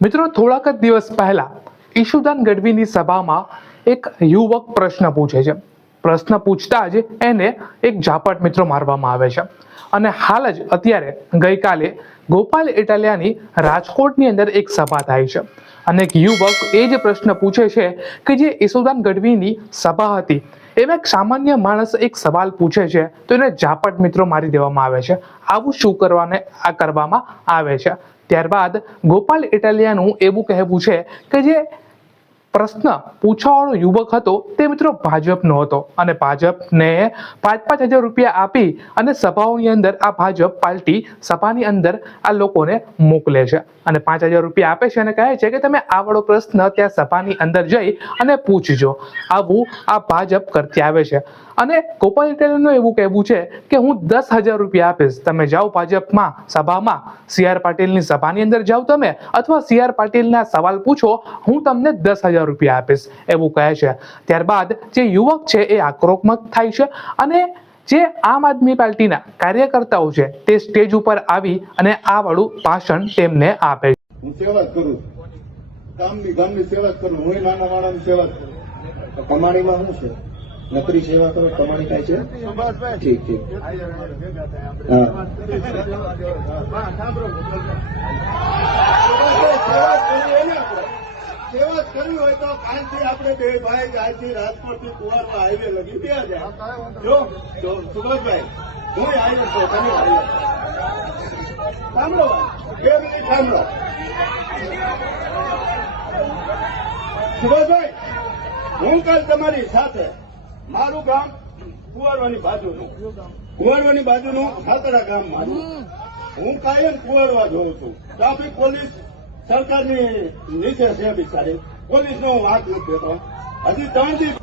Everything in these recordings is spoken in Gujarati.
મિત્રો, થોડાક જ દિવસ પહેલા ઈશુદાન ગઢવીની સભામાં એક યુવક પ્રશ્ન પૂછે છે. પ્રશ્ન પૂછતા જ એને એક ઝાપટ મિત્રો મારવામાં આવે છે. અને હાલ જ અત્યારે ગઈકાલે ગોપાલ ઇટાલિયાની રાજકોટની અંદર એક સભા થાય છે અને એક યુવક એ જ પ્રશ્ન પૂછે છે કે જે ઈશુદાન ગઢવીની સભા હતી એમાં એક સામાન્ય માણસ એક સવાલ પૂછે છે તો એને ઝાપટ મિત્રો મારી દેવામાં આવે છે. આવું શું કરવામાં આવે છે? ત્યારબાદ ગોપાલ ઇટાલિયાનું એવું કહેવું છે કે જે પ્રશ્ન પૂછવાવાળો યુવક હતો તે મિત્રો ભાજપનો હતો અને ભાજપને 5,000 રૂપિયા આપી અને સભાઓની અંદર આ ભાજપ પાર્ટી સભાની અંદર આ લોકોને મોકલે છે અને 5,000 રૂપિયા આપે છે અને કહે છે કે તમે આ વાળો પ્રશ્ન ત્યાં સભાની અંદર જઈ અને પૂછજો. આવું આ ભાજપ કરતી આવે છે અને ગોપાલ ઇટાલિયાનું એવું કહેવું છે કે હું 10,000 રૂપિયા આપીશ, તમે જાઓ ભાજપમાં સભામાં CR પાટીલની સભાની અંદર જાઓ તમે અથવા CR પાટીલના સવાલ પૂછો, હું તમને 10,000 રૂપિયા આપીશ એવું કહે છે. ત્યારબાદ જે યુવક છે એ આક્રોમક થાય છે અને જે આમ આદમી પાર્ટીના કાર્યકર્તાઓ છે તે સ્ટેજ ઉપર આવી અને આ વાળું ભાષણ તેમને આપે છે. હું સેવા જ કરું, ગામની સેવા જ કરું, હું નાના માણસની સેવા જ કરું. કમાણીમાં શું છે? નકરી સેવા કરો, કમાણી થાય છે. ઠીક ઠીક. સેવા જ કરવી હોય તો કાલથી આપણે બે ભાઈ આજથી રાજકોટથી કુવારવા હાઈવે લગી બે જાય. જો સુભાષભાઈ, હું હાઈવે છું, તમે હાઈવે સાંભળો, 2 મિનિટ સાંભળો. સુભાષભાઈ, હું કાલ તમારી સાથે મારું ગામ કુવારવાની બાજુનું સાતડા ગામ મારું. હું કાયમ કુવારવા જોઉં છું. ટ્રાફિક પોલીસ સરકારની નીચે છે બિચારી, પોલીસનો હું વાત નથી દેતો. હજી 3 દિવસ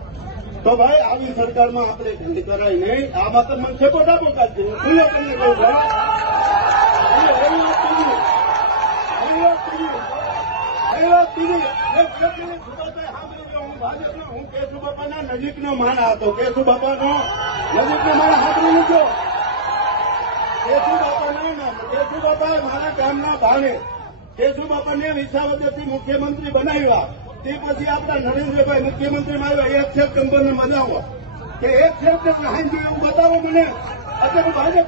તો ભાઈ આવી સરકારમાં આપણે ઠંડી કરાય નહીં. આમાં તો મને છેપો ડાબો કાઢી હું તમને કહું હું કેશુ બાપાના નજીકનો માણા હતો. કેશુ બાપાનો નજીકનો માણા સાંભળી લીધો. કેશુ બાપા મારા ગામના ભાણે. કેશુ બાપાને વિસાવદરથી મુખ્યમંત્રી બનાવ્યા. તે પછી આપણા નરેન્દ્રભાઈ મુખ્યમંત્રીમાં આવ્યા. એક શબ્દ મને બતાવો કે એક શબ્દ એવું બતાવો મને. અત્યારે ભાજપ